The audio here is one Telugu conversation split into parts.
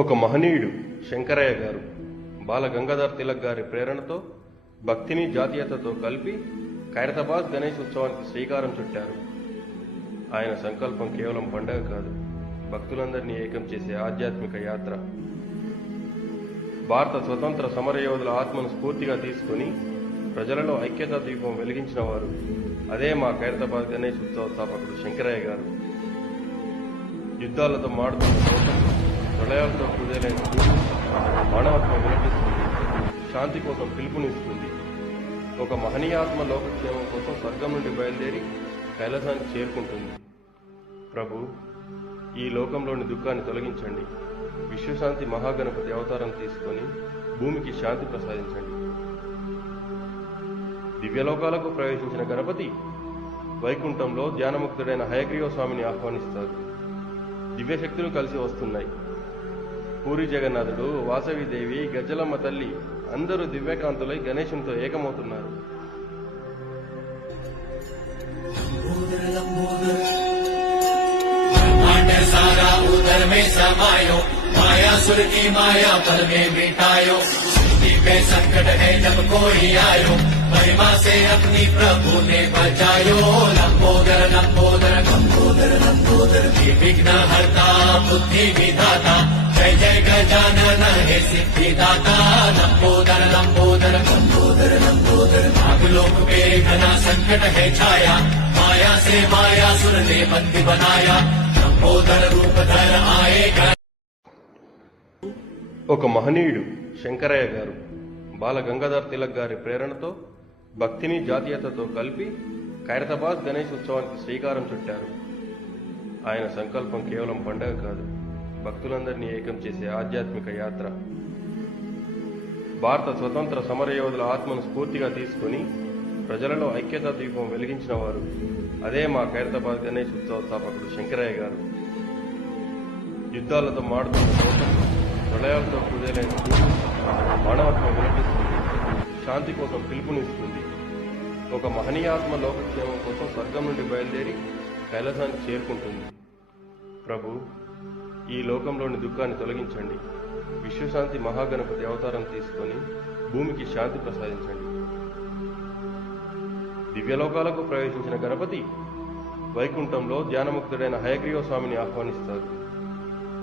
ఒక మహనీయుడు శంకరయ్య గారు బాల గంగాధర్ తిలక్ గారి ప్రేరణతో భక్తిని జాతీయతతో కలిపి ఖైరతాబాద్ గణేష్ ఉత్సవానికి శ్రీకారం చుట్టారు. ఆయన సంకల్పం కేవలం పండగ కాదు, భక్తులందరినీ ఏకం చేసే ఆధ్యాత్మిక యాత్ర. భారత స్వతంత్ర సమరయోధుల ఆత్మను స్ఫూర్తిగా తీసుకుని ప్రజలలో ఐక్యతా దీపం వెలిగించిన వారు అదే మా ఖైరతాబాద్ గణేష్ ఉత్సవ స్థాపకుడు శంకరయ్య గారు. యుద్ధాలతో మాడుతున్న లోకం, ప్రళయాలతో కుదేలైన భూమి మానవత్వం వినిపిస్తుంది, శాంతి కోసం పిలుపునిస్తుంది. ఒక మహనీయాత్మ లోకక్షేమం కోసం స్వర్గం నుండి బయలుదేరి కైలాసానికి చేరుకుంటుంది. ప్రభు, ఈ లోకంలోని దుఃఖాన్ని తొలగించండి. విశ్వశాంతి మహాగణపతి అవతారం తీసుకొని భూమికి శాంతి ప్రసాదించండి. దివ్యలోకాలకు ప్రవేశించిన గణపతి వైకుంఠంలో ధ్యానముక్తుడైన హయగ్రీవ స్వామిని ఆహ్వానిస్తారు. దివ్యశక్తులు కలిసి వస్తున్నాయి. పూరి జగన్నాథుడు, వాసవిదేవి, గజ్జలమ్మ తల్లి అందరూ దివ్యకాంతులై గణేశునితో ఏకమవుతున్నారు. सारा उदर में समायो, माया सुर की माया पल में मिटायो। सृष्टि पे संकट है जब कोई आयो, महिमा से अपनी प्रभु ने बचायो। लंबोदर लंबोदर लंबोदर लंबोदर, विघ्न हरता बुद्धि विधाता, जय जय गजानन हे सिद्धिदाता। लंबोदर लंबोदर लंबोदर लंबोदर, नागलोक पे घना संकट है छाया, माया से माया सुर ने बंदी बनाया। ఒక మహనీయుడు శంకరయ్య గారు బాల గంగాధర్ తిలక్ గారి ప్రేరణతో భక్తిని జాతీయతతో కలిపి ఖైరతాబాద్ గణేష్ ఉత్సవానికి శ్రీకారం చుట్టారు. ఆయన సంకల్పం కేవలం పండగ కాదు, భక్తులందరినీ ఏకం చేసే ఆధ్యాత్మిక యాత్ర. భారత స్వతంత్ర సమరయోధుల ఆత్మను స్ఫూర్తిగా తీసుకుని ప్రజలలో ఐక్యతా దీపం వెలిగించిన వారు అదే మా ఖైరతాబాద్ గణేష్ ఉత్సవ స్థాపకుడు శంకరయ్య గారు. యుద్ధాలతో మాడుతున్న లోకం, ప్రళయాలతో కుదేలైన భూమి మానవత్వం వినిపిస్తుంది, శాంతి కోసం పిలుపునిస్తుంది. ఒక మహనీయాత్మ లోకక్షేమం కోసం స్వర్గం నుండి బయలుదేరి కైలాసానికి చేరుకుంటుంది. ప్రభు, ఈ లోకంలోని దుఃఖాన్ని తొలగించండి. విశ్వశాంతి మహాగణపతి అవతారం తీసుకొని భూమికి శాంతి ప్రసాదించండి. దివ్యలోకాలకు ప్రవేశించిన గణపతి వైకుంఠంలో ధ్యానముక్తుడైన హయగ్రీవ స్వామిని ఆహ్వానిస్తారు.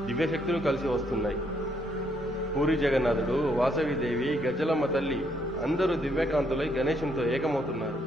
దివ్యశక్తులు కలిసి వస్తున్నాయి. పూరి జగన్నాథుడు, వాసవిదేవి, గజ్జలమ్మ తల్లి అందరూ దివ్యకాంతులై గణేశునితో ఏకమవుతున్నారు.